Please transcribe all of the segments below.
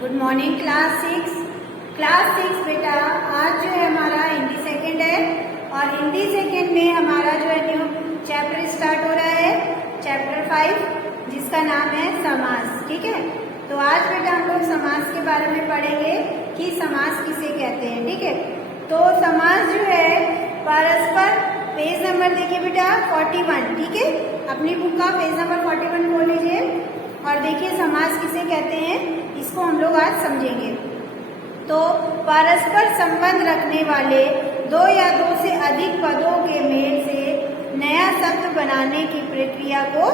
Good morning class six बेटा। आज जो है हमारा हिंदी सेकंड है और हिंदी सेकंड में हमारा जो है न्यू चैप्टर स्टार्ट हो रहा है, चैप्टर 5 जिसका नाम है समास। ठीक है, तो आज बेटा हम लोग समास के बारे में पढ़ेंगे कि समास किसे कहते हैं। ठीक है, तो समास जो है परस्पर, पेज नंबर देखिए बेटा 41। ठीक है, अपनी बुक का पेज नंबर 41 खोल लीजिए और देखिए समास किसे कहते हैं, इसको हम लोग आज समझेंगे। तो परस्पर संबंध रखने वाले दो या दो से अधिक पदों के मेल से नया शब्द बनाने की प्रक्रिया को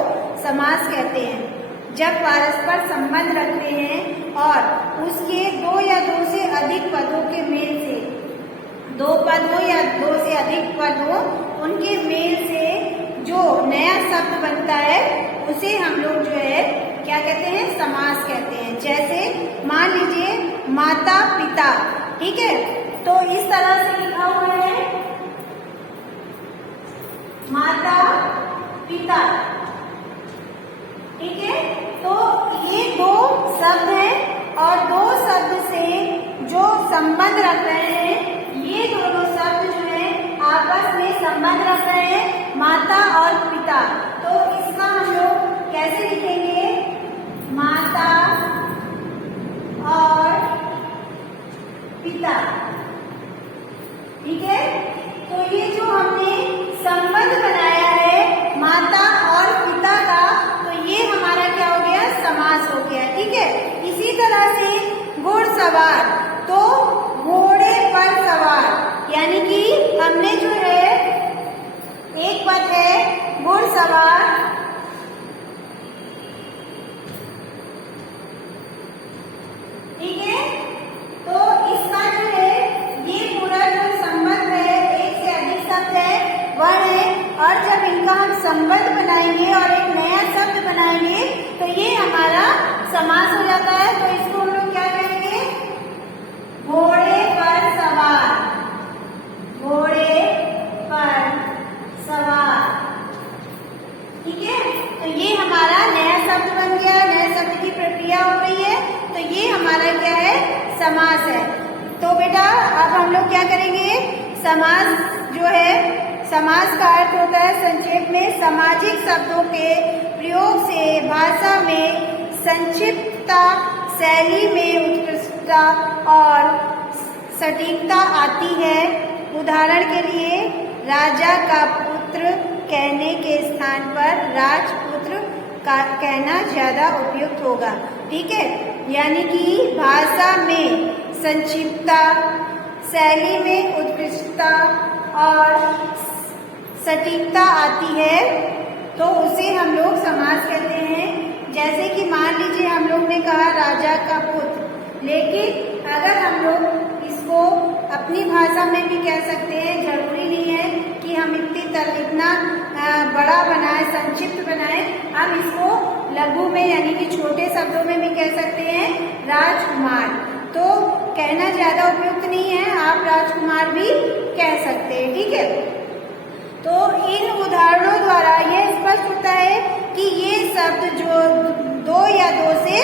समास कहते हैं। जब परस्पर संबंध रखते हैं और उसके दो या दो से अधिक पदों के मेल से, दो पद हो या दो से अधिक पद हो, उनके मेल से जो नया शब्द बनता है उसे हम लोग जो है क्या कहते हैं, समास कहते हैं। जैसे मान लीजिए माता पिता। ठीक है, तो इस तरह से लिखा हुआ है माता पिता। ठीक है, तो ये दो शब्द हैं और दो शब्द से जो संबंध रख रहे हैं, ये दोनों शब्द जो है आपस में संबंध रख रहे हैं, माता और पिता। तो इसका हम लोग कैसे लिखेंगे, माता और पिता। ठीक है, तो ये जो हमने संबंध बनाया है माता और पिता का, तो ये हमारा क्या हो गया, समास हो गया। ठीक है, इसी तरह से घुड़सवार, तो घोड़े पर सवार, यानी कि हमने जो है एक पद है घुड़सवार, ठीक है, तो इसका जो है ये पूरा जो संबंध है, एक से अधिक शब्द है, वह है। और जब इनका हम संबंध बनाएंगे और एक नया शब्द बनाएंगे तो ये हमारा समास हो जाता है। तो इसको हम लोग क्या कहेंगे, घोड़े पर सवार, घोड़े पर सवार। ठीक है, तो ये हमारा नया शब्द बन गया, नए शब्द की प्रक्रिया हो रही है, तो ये हमारा क्या है, समास है। तो बेटा अब हम लोग क्या करेंगे, समास जो है, समास का अर्थ होता है संक्षेप में सामाजिक शब्दों के प्रयोग से भाषा में संक्षिप्तता, शैली में उत्कृष्टता और सटीकता आती है। उदाहरण के लिए राजा का पुत्र कहने के स्थान पर राजपुत्र का कहना ज्यादा उपयुक्त होगा। ठीक है, यानी कि भाषा में संक्षिप्तता, शैली में उत्कृष्टता और सटीकता आती है तो उसे हम लोग समास कहते हैं। जैसे कि मान लीजिए हम लोग ने कहा राजा का पुत्र, लेकिन अगर हम लोग इसको अपनी भाषा में भी कह सकते हैं, जरूरी नहीं है कि हम इतना बड़ा बनाए, संक्षिप्त बनाए। हम इसको लघु में यानी कि छोटे शब्दों में भी कह सकते हैं राजकुमार, तो कहना ज्यादा उपयुक्त नहीं है, आप राजकुमार भी कह सकते हैं। ठीक है, तो इन उदाहरणों द्वारा यह स्पष्ट होता है कि ये शब्द जो दो या दो से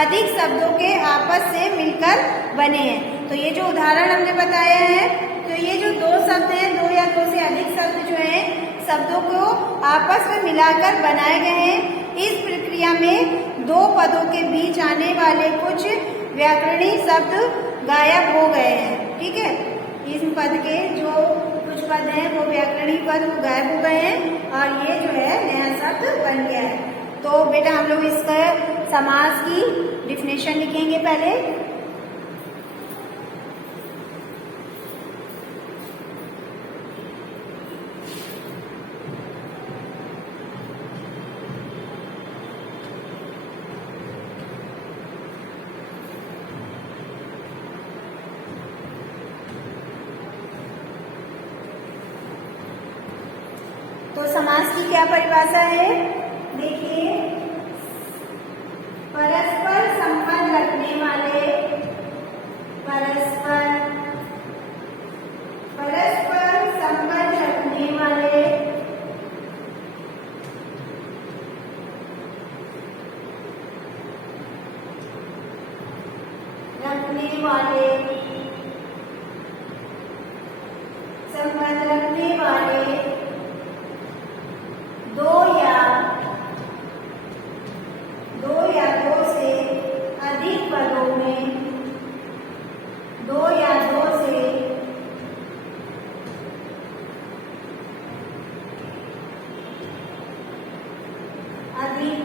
अधिक शब्दों के आपस से मिलकर बने हैं। तो ये जो उदाहरण हमने बताया है, तो ये जो दो शब्द हैं, दो या दो से अधिक शब्द जो हैं, शब्दों को आपस में मिलाकर बनाए गए हैं। इस प्रक्रिया में दो पदों के बीच आने वाले कुछ व्याकरणिक शब्द गायब हो गए हैं। ठीक है, इस पद के जो कुछ पद हैं वो व्याकरणिक पद गायब हो गए हैं और ये जो है नया शब्द बन गया है। तो बेटा हम लोग इसका समास की डिफिनेशन लिखेंगे पहले। तो समास की क्या परिभाषा है, देखिए परस्पर संबंध रखने वाले, परस्पर संबंध रखने वाले वाले, संबंध रखने वाले, दो या दो से अधिक पदों में, दो या दो से अधिक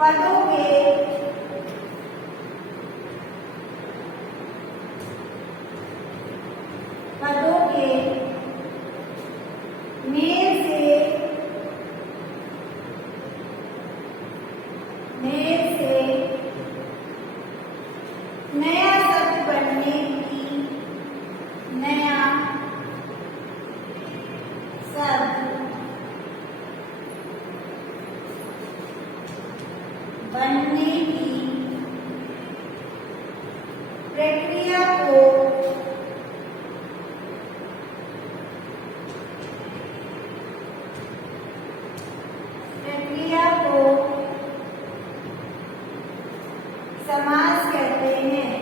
पदों के मेल से नया शब्द बनने की, नया शब्द बनने की प्रक्रिया को समास कहते हैं।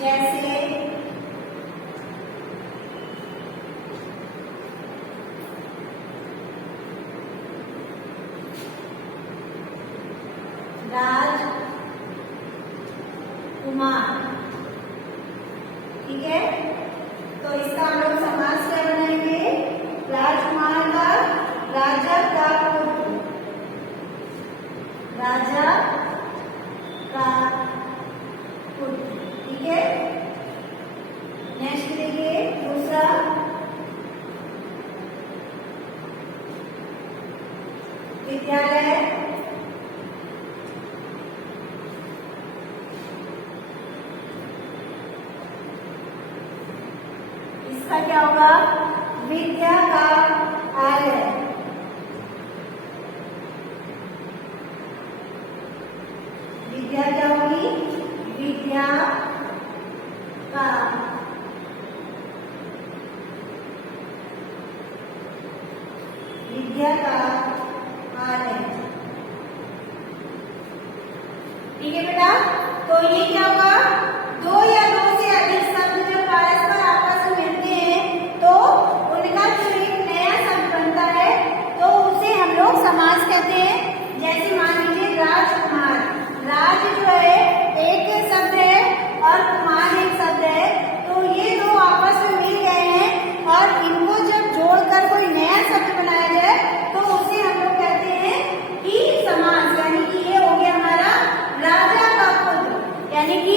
जैसे राजकुमार, ठीक है। तो इसका हम लोग समास क्या बनाएंगे? राजकुमार का राजा का पुत्र, राजा का पुत्र, ठीक है। नेक्स्ट देखिए दूसरा, विद्यालय, इसका क्या होगा? विद्या का आलय, विद्या क्या होगी? विद्या का आलय, ठीक है बेटा। तो ये क्या होगा? दो या दो से अधिक शब्द जब परस्पर आपस में मिलते हैं तो उनका जो एक नया शब्द बनता है तो उसे हम लोग समास कहते हैं। जैसे मान लीजिए राजकुमार, राज जो है एक शब्द है और कुमार एक शब्द है, तो ये दो आपस में मिल गए हैं और इनको जब जोड़कर कोई नया शब्द बनाया जाए तो उसे हम लोग कहते हैं कि समास, यानी कि ये हो गया हमारा राजा का पुत्र, यानी कि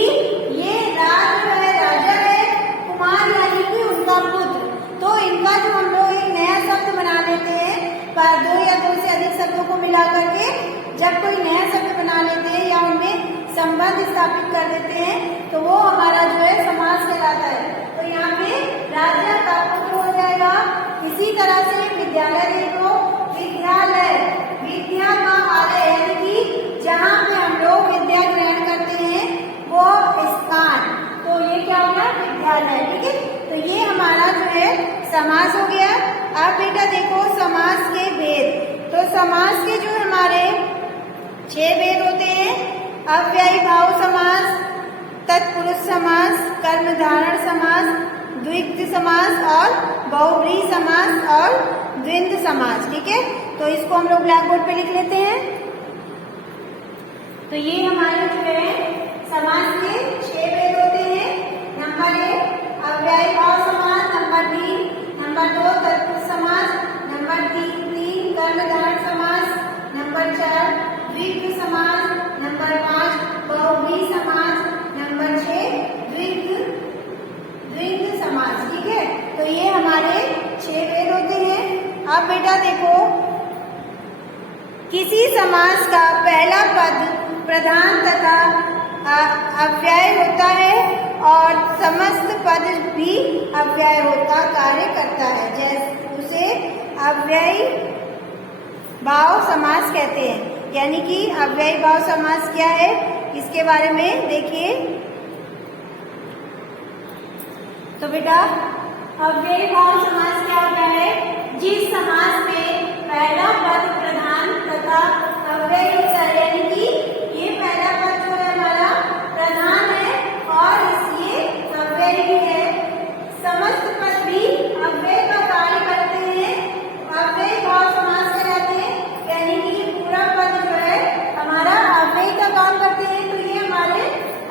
ये राज जो है राजा है, कुमार यानी कि उनका पुत्र। तो इनका जो हम लोग एक नया शब्द बना लेते हैं, पर दो या दो से अधिक शब्दों को मिला करके जब कोई नया शब्द बना लेते हैं या उनमें संबंध स्थापित कर देते हैं तो वो हमारा जो है समास कहलाता है। तो यहाँ पे राजा का पुत्र हो जाएगा। इसी तरह से विद्यालय देखो, विद्यालय, विद्या का आलय, यानी कि जहाँ पे हम लोग विद्या ग्रहण करते हैं वो स्थान, तो ये क्या हो गया? विद्यालय, ठीक है। तो ये हमारा जो है समास हो गया। अब बेटा देखो समास के भेद। तो समास के जो हमारे 6 भेद होते हैं: अव्ययी भाव समास, तत्पुरुष समास, कर्मधारय समास, द्वित्व समास और बहुव्रीहि समास और द्वंद्व समास, ठीक है। तो इसको हम लोग ब्लैक बोर्ड पे लिख लेते हैं। तो ये हमारे जो है समास के 6 भेद होते हैं। नंबर 1 अव्ययी भाव समास, नंबर 2 तत्पुरुष समास, नंबर 3 कर्मधारय समास, नंबर 4 द्वित्व समास, नंबर 5 बहुव्रीहि समास, नंबर 6 द्वंद्व समास, ठीक है। तो ये हमारे 6 भेद होते हैं। अब बेटा देखो, किसी समास का पहला पद प्रधान तथा अव्यय होता है और समस्त पद भी अव्यय होता कार्य करता है, जैसे उसे अव्ययी भाव समास कहते हैं। यानी कि अव्ययी भाव समास क्या है इसके बारे में देखिए। तो बेटा अव्ययी भाव समास क्या होता है? जिस समास में पहला पद प्रधान तथा अव्ययी होता है, यानी कि ये पहला पद जो है हमारा प्रधान है और ये अव्ययी भी है। समस्त पद भी अव्यय का कार्य करते हैं, अव्ययी भाव समास कहलाते हैं, यानी कि पूरा पद जो है हमारा अव्यय का काम करते हैं, तो ये हमारे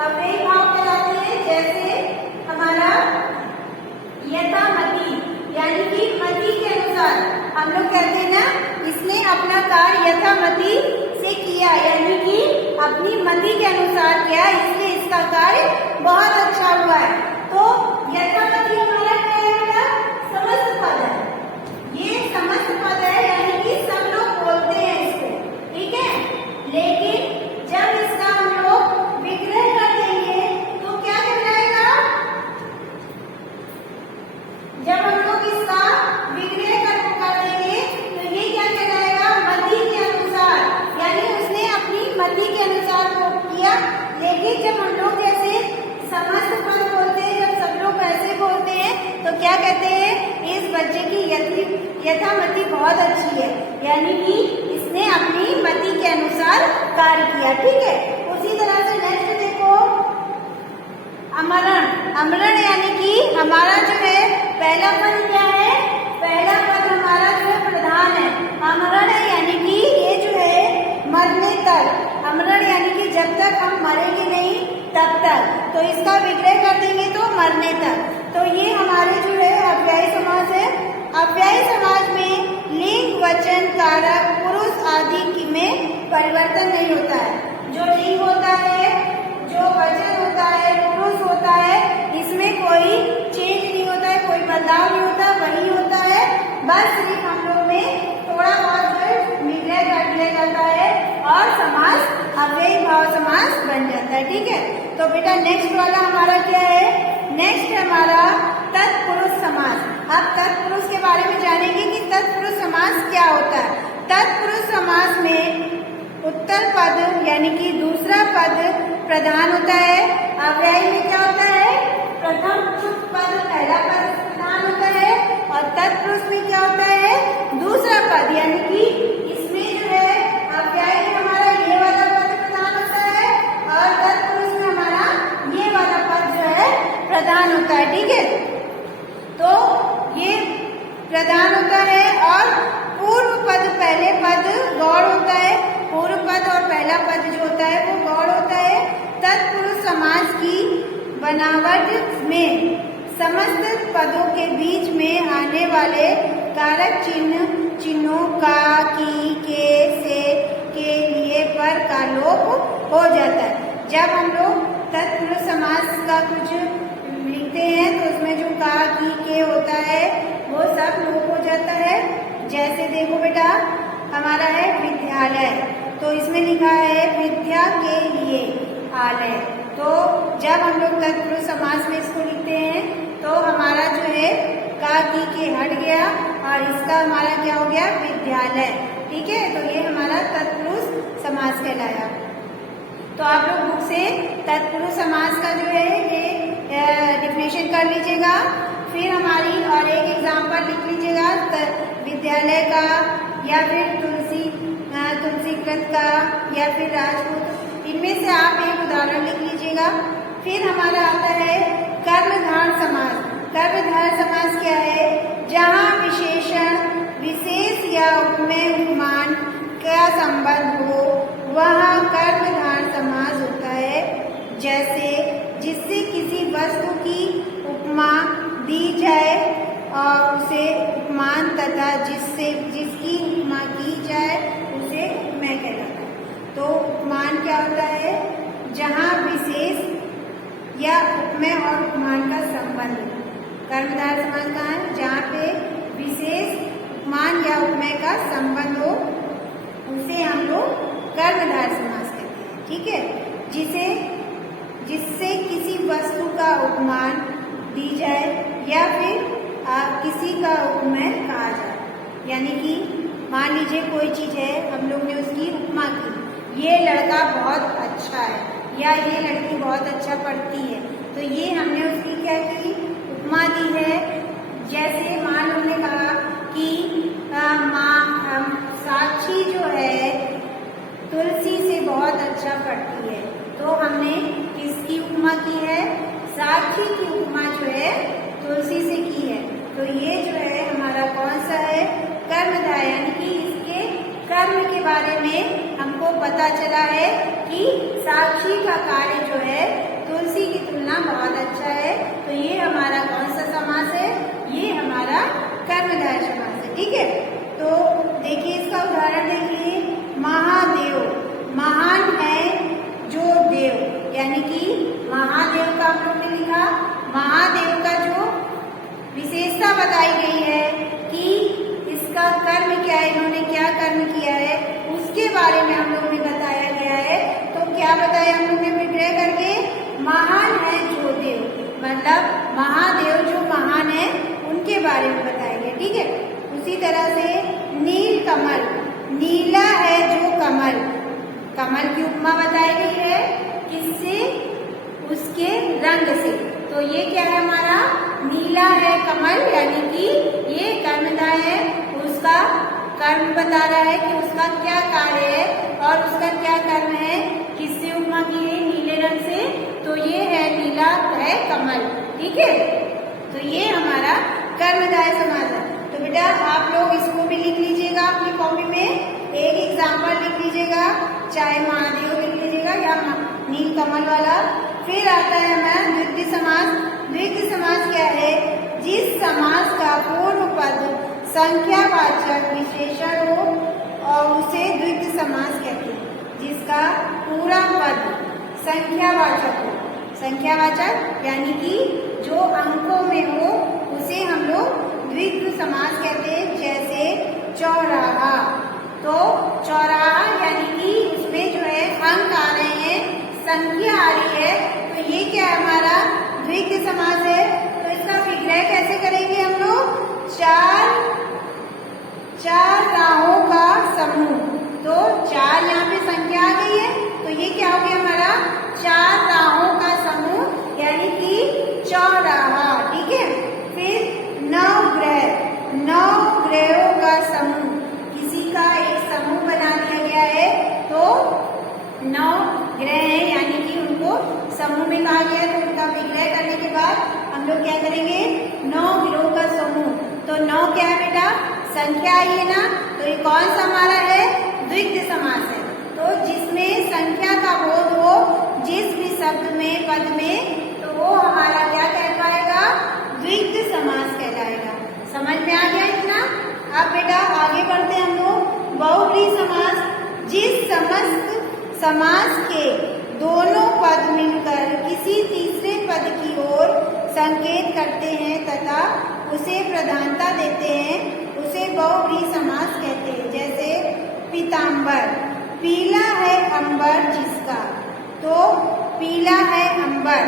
अव्ययी भाव कहलाते हैं। जैसे हमारा यथामति, यानी कि मति के अनुसार, हम लोग कहते हैं ना इसने अपना कार्य यथामति से किया, यानी कि अपनी मति के अनुसार किया, इसलिए इसका कार्य बहुत अच्छा हुआ है। तो यथामति हमारा क्या है? बेटा समस्त पद है, ये समस्त पद है, यानी कि सब लोग बोलते हैं इसको, ठीक है। लेकिन जब इसका हम लोग विग्रह कर देंगे तो क्या कहलाएगा? जब हम लोग इसका विग्रह कर देंगे तो ये क्या कहलाएगा? मति के अनुसार, यानी उसने अपनी मति के अनुसार वो किया। लेकिन जब हम लोग जैसे समस्त पद बोलते हैं, जब सब लोग ऐसे बोलते हैं तो क्या कहते हैं? इस बच्चे की यथामति बहुत अच्छी है, यानी कि इसने अपनी मति के अनुसार कार्य किया, ठीक है। उसी तरह से नेक्स्ट देखो, अमरण। अमरण यानी कि हमारा जो है पहला पद क्या है? पहला पद हमारा जो है प्रधान है, अमरण है, यानी कि ये जो है मरने तक। अमरण यानी कि जब तक हम मरेंगे नहीं तब तक, तो इसका विग्रह कर देंगे तो मरने तक। तो ये हमारे जो है अव्ययी समास है। अव्ययी समाज में लिंग, वचन, कारक, पुरुष आदि में परिवर्तन नहीं होता है। जो लिंग होता है, जो वचन होता है, पुरुष होता है, इसमें कोई चेंज नहीं होता है, कोई बदलाव नहीं होता, वही होता है। बस सिर्फ हम लोग में थोड़ा बहुत जो है विग्रह कर दिया जाता है और समास अव्ययी भाव समास बन जाता है, ठीक है। तो बेटा नेक्स्ट वाला हमारा क्या है? नेक्स्ट हमारा तत्पुरुष समास। अब तत्पुरुष के बारे में जानेंगे कि तत्पुरुष समास क्या होता है। तत्पुरुष समास में उत्तर पद यानी कि दूसरा पद प्रधान होता है। अव्ययी में क्या होता है? प्रथम पद पहला पद प्रधान होता है, और तत्पुरुष में क्या होता है? दूसरा पद, यानी कि इसमें जो है अव्ययी में हमारा ये वाला पद प्रधान होता है और तत्पुरुष में हमारा ये वाला पद जो है प्रधान होता है, ठीक है। तो ये प्रधान होता है और पूर्व पद पहले पद गौड़ होता है। पूर्व पद और पहला पद जो होता है वो गौड़ होता है। तत्पुरुष समास की बनावट में समस्त पदों के बीच में आने वाले कारक चिन्हों का, की, के, से, के लिए पर का लोप हो जाता है। जब हम लोग तत्पुरुष समास का कुछ लिखते हैं तो उसमें जो का, की, के होता है वो सब लोप हो जाता है। जैसे देखो बेटा, हमारा है विद्यालय, तो इसमें लिखा है विद्या के लिए आलय। तो जब हम लोग तत्पुरुष समास में इसको लिखते हैं तो हमारा जो है का, की, के हट गया और इसका हमारा क्या हो गया? विद्यालय, ठीक है। तो ये हमारा तत्पुरुष समास कहलाया। तो आप लोग बुक से तत्पुरुष समास का जो है ये डिफिनेशन कर लीजिएगा। फिर हमारी और एक एग्जाम्पल लिख लीजिएगा विद्यालय का, या फिर तुलसीकृत का, या फिर राजपूत, इनमें से आप एक उदाहरण लिख लीजिएगा। फिर हमारा आता है कर्मधारय समास। कर्मधारय समास क्या है? जहाँ विशेषण विशेष या उपमेय उपमान का संबंध हो वहाँ कर्मधारय समास होता है। जैसे जिससे किसी वस्तु की उपमा दी जाए और उसे उपमान, तथा जिसकी उपमा की जाए उसे उपमेय कहलाता है। तो उपमान क्या होता है? जहाँ विशेष या उपमेय और उपमान का संबंध। कर्मधारय समास कहाँ है? जहाँ पे विशेष उपमान या उपमेय का संबंध हो उसे हम लोग कर्मधारय समास कहते हैं, ठीक है। जिससे किसी वस्तु का उपमान दी जाए या फिर किसी का उपमेय कहा जाए। यानी कि मान लीजिए कोई चीज है, हम लोग ने उसकी उपमा की, ये लड़का बहुत अच्छा है या ये लड़की बहुत अच्छा पढ़ती है, तो ये हमने उसकी क्या की? उपमा दी है। की उपमा जो है तुलसी से की है। तो ये जो है हमारा कौन सा है, कर्मधारय, यानी कि इसके कर्म के बारे में हमको पता चला है कि साक्षी का कार्य जो है तुलसी की तुलना बहुत अच्छा है। तो ये हमारा कौन सा समास है, ये हमारा कर्मधारय समास है। ठीक है, तो देखिए इसका उदाहरण देखिए, महादेव, महान है जो देव, यानी कि महादेव का हम लोग ने लिखा, महादेव का जो विशेषता बताई गई है कि इसका कर्म क्या है, इन्होंने क्या कर्म किया है, उसके बारे में हम लोग ने बताया गया है। तो क्या बताया हम लोग ने विग्रह करके, महान है जो देव, मतलब महादेव जो महान है उनके बारे में बताया गया। ठीक है, उसी तरह से नील कमल, नीला है जो कमल, कमल की उपमा बताई गई है किससे, उसके रंग से। तो ये क्या है हमारा, नीला है कमल, यानी कि ये कर्मधारय है, उसका कर्म बता रहा है कि उसका क्या कार्य है और उसका क्या कर्म है, किससे उपमा की है, नीले रंग से। तो ये है नीला है कमल। ठीक है, तो ये हमारा कर्मधारय समास है। तो बेटा आप लोग इसको भी लिख लीजिएगा अपनी कॉपी में, एक एग्जाम्पल लिख लीजिएगा, चाहे महादेव लिख लीजिएगा या नील कमल वाला। फिर आता है हमारा द्वितीय समास। द्वितीय समास क्या है, जिस समास का पूर्ण पद संख्यावाचक विशेषण हो और उसे द्वितीय समास कहते हैं। जिसका पूरा पद संख्यावाचक हो, संख्यावाचक यानी कि जो अंकों में हो उसे हम लोग द्वितीय समास कहते हैं। जैसे चौराहा, तो चौराहा यानी कि उसमें जो है अंक आ रहे हैं, संख्या आ रही है, तो ये क्या है हमारा द्वितीय समास है। तो इसका विग्रह कैसे करेंगे हम लोग, चार राहों का समूह। तो चार यहाँ पे संख्या आ गई है, तो ये क्या हो गया हमारा चार राहों का समूह, यानी कि चौराहा। ठीक है, फिर नवग्रह, नौ ग्रहों का समूह, किसी का एक समूह बना दिया गया है तो नौ ग्रह है, यानी कि उनको समूह में कहा गया है। तो उनका विग्रह करने के बाद हम लोग क्या करेंगे, नौ ग्रहों का समूह। तो नौ क्या है बेटा, संख्या आई है ना, तो ये कौन सा हमारा है, द्वितीय समास है। तो जिसमें संख्या का बोध हो जिस भी शब्द में पद में, तो वो हमारा क्या कहलाएगा, द्वितीय समास कहलाएगा। समझ में आ गया इतना। अब बेटा आगे बढ़ते हैं हम लोग, बहुव्रीहि समास। जिस समस्त समास के दोनों पद मिलकर किसी तीसरे पद की ओर संकेत करते हैं तथा उसे प्रधानता देते हैं, उसे बहुव्रीहि समास कहते हैं। जैसे पीताम्बर, पीला है अंबर जिसका, तो पीला है अंबर,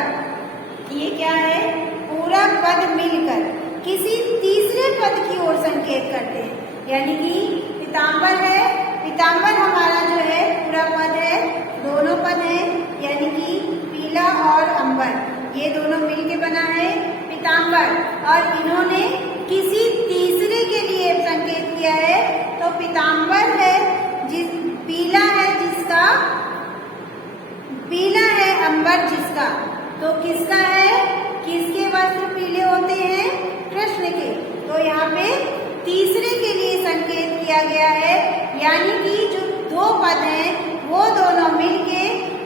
ये क्या है, पूरा पद मिलकर किसी तीसरे पद की ओर संकेत करते हैं। यानी कि पीताम्बर है, पीताम्बर हमारा जो है पूरा पद है, दोनों पद है, यानी कि पीला और अंबर, ये दोनों मिलके बना है पीताम्बर। और इन्होंने किसी तीसरे के लिए संकेत किया है, तो पीताम्बर है जिस पीला है जिसका, पीला है अंबर जिसका, तो किसका है, किसके वस्त्र पीले होते हैं, कृष्ण के। तो यहाँ पे तीसरे के लिए संकेत किया गया है, यानी कि जो दो पद हैं वो दोनों मिलके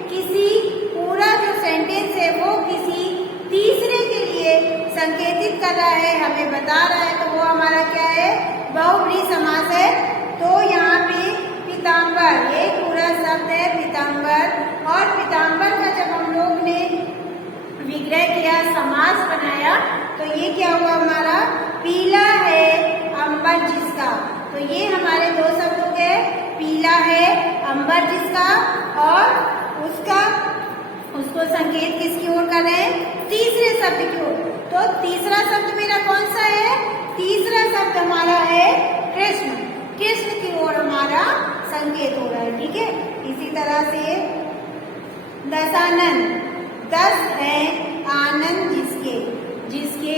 किसी पूरा जो सेंटेंस है वो किसी तीसरे के लिए संकेतित कर रहा है, हमें बता रहा है, तो वो हमारा क्या है, बहुव्रीहि समास है। तो यहाँ पे पीताम्बर एक पूरा शब्द है पीताम्बर, और पीताम्बर का जब हम लोग ने विग्रह किया, समास बनाया, तो ये क्या हुआ हमारा, पीला है अंबर जिसका। तो ये हमारे दो शब्द हो गए, पीला है अंबर जिसका, और उसको संकेत किसकी ओर कर रहे हैं, तीसरे शब्द की ओर। तो तीसरा शब्द मेरा कौन सा है, तीसरा शब्द हमारा है कृष्ण, कृष्ण की ओर हमारा संकेत हो रहा है। ठीक है, इसी तरह से दशानन, 10 है आनंद जिसके, जिसके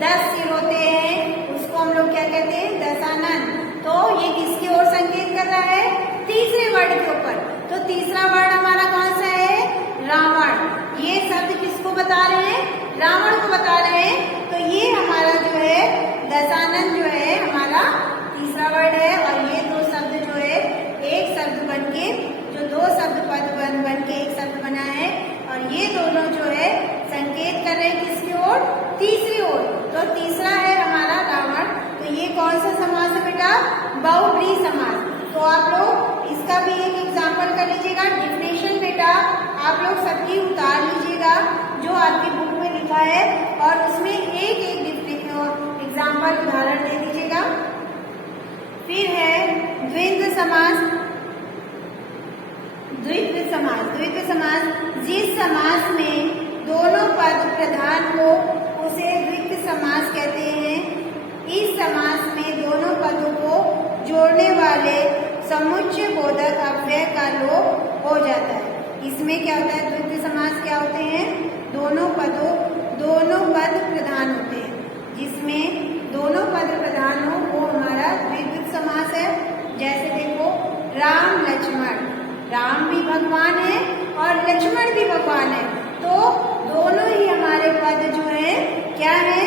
10 सिर होते हैं उसको हम लोग क्या कहते हैं, दशानन। तो ये किसकी ओर संकेत कर रहा है, तीसरे वर्ड के ऊपर। तो तीसरा वर्ड हमारा कौन सा है, रावण, ये शब्द किसको बता रहे हैं? रावण को बता रहे हैं। तो ये हमारा जो है दशानन जो है हमारा तीसरा वर्ड है। और ये दो शब्द जो है एक शब्द बनके, जो दो शब्द पद बन के एक शब्द बना है। और ये दोनों जो है संकेत कर रहे हैं किसकी ओर? तीसरी ओर। तो तीसरा है हमारा रावण। तो ये कौन सा समास है बेटा? बहुव्रीहि समास। तो आप लोग इसका भी एक एग्जाम्पल कर लीजिएगा। डिफिनेशन बेटा आप लोग सबकी उतार लीजिएगा जो आपकी बुक में लिखा है, और उसमें एक एक एग्जाम्पल उदाहरण दे दीजिएगा। फिर है द्वित्व समास। द्वित्व समास, द्वित्व समास जिस समास में दोनों पद प्रधान हो उसे द्वित्व समास कहते हैं। इस समास में दोनों पदों को जोड़ने वाले समुच्चय बोधक अव्यय का लोप हो जाता है। इसमें क्या होता है? द्वित्व समास क्या होते हैं? दोनों पद प्रधान होते हैं। जिसमें दोनों पद प्रधान हो वो हमारा द्वित्व समास है। जैसे देखो राम लक्ष्मण, राम भी भगवान है और लक्ष्मण भी भगवान है। तो दोनों ही हमारे पद जो है क्या है?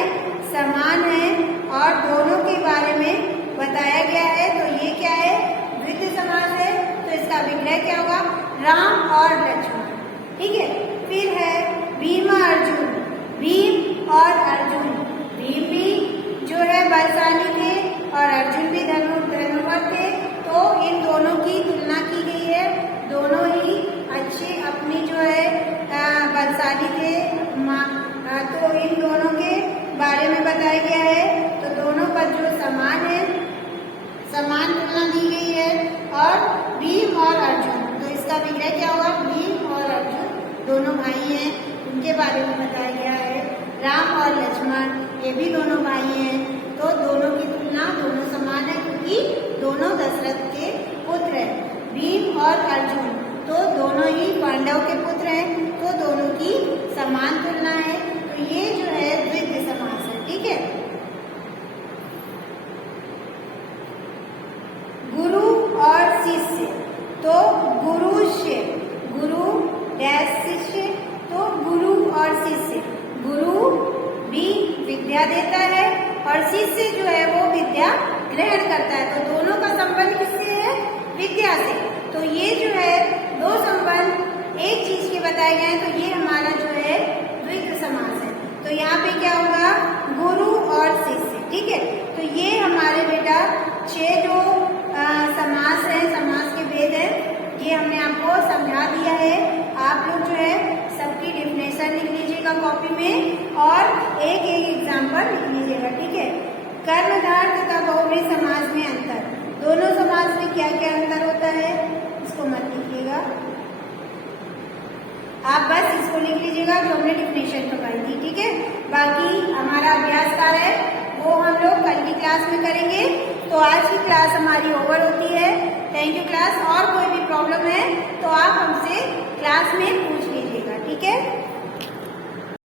समान है और दोनों के बारे में बताया गया है। तो ये क्या है? द्वित्व समास है। तो इसका विग्रह क्या होगा? राम और लक्ष्मण। ठीक है। फिर है भीम अर्जुन। भीम और अर्जुन, भीम भी जो है बलशाली थे और अर्जुन भी धनुर्धर थे। तो इन दोनों की तुलना की गई है। दोनों ही अच्छे अपनी जो है बलशाली थे। तो इन दोनों के बारे में बताया गया है। तो दोनों पद जो समान है, समान तुलना दी गई है। और भीम और अर्जुन, तो इसका विग्रह क्या होगा? भीम और अर्जुन दोनों भाई हैं, उनके बारे में बताया गया है। राम और लक्ष्मण ये भी दोनों भाई हैं। तो दोनों की तुलना, दोनों समान है क्योंकि दोनों दशरथ के पुत्र हैं। भीम और अर्जुन तो दोनों ही पांडव के पुत्र हैं। तो दोनों की समान तुलना है। तो ये जो है द्वित्व समास है। ठीक है। गुरु और शिष्य, तो गुरुष्य, गुरु डैश शिष्य, तो गुरु और शिष्य। गुरु भी विद्या देता है और शिष्य जो है वो विद्या ग्रहण करता है। तो दोनों का संबंध किससे है? विद्या से। तो ये जो है दो संबंध एक चीज के बताए गए हैं। तो ये हमारा जो है द्वित्व समास है। तो यहाँ पे क्या होगा? गुरु और शिष्य। ठीक है। तो ये हमारे बेटा 6 जो समास है, समास के भेद है, ये हमने आपको समझा दिया है। आप लोग जो है सबकी डिफिनेशन लिख लीजिएगा कॉपी में और एक एक एग्जाम्पल लिख लीजिएगा। ठीक है। कर्मधारय तथा बहुव्रीहि समास में अंतर, दोनों समास में क्या क्या अंतर होता है इसको मत लिखिएगा, आप बस इसको लिख लीजिएगा जो हमने डिफिनेशन बताई थी। ठीक है। बाकी हमारा अभ्यास कार्य है वो हम लोग कल की क्लास में करेंगे। तो आज की क्लास हमारी ओवर होती है। Thank you class. और कोई भी प्रॉब्लम है तो आप हमसे क्लास में पूछ लीजिएगा। ठीक है।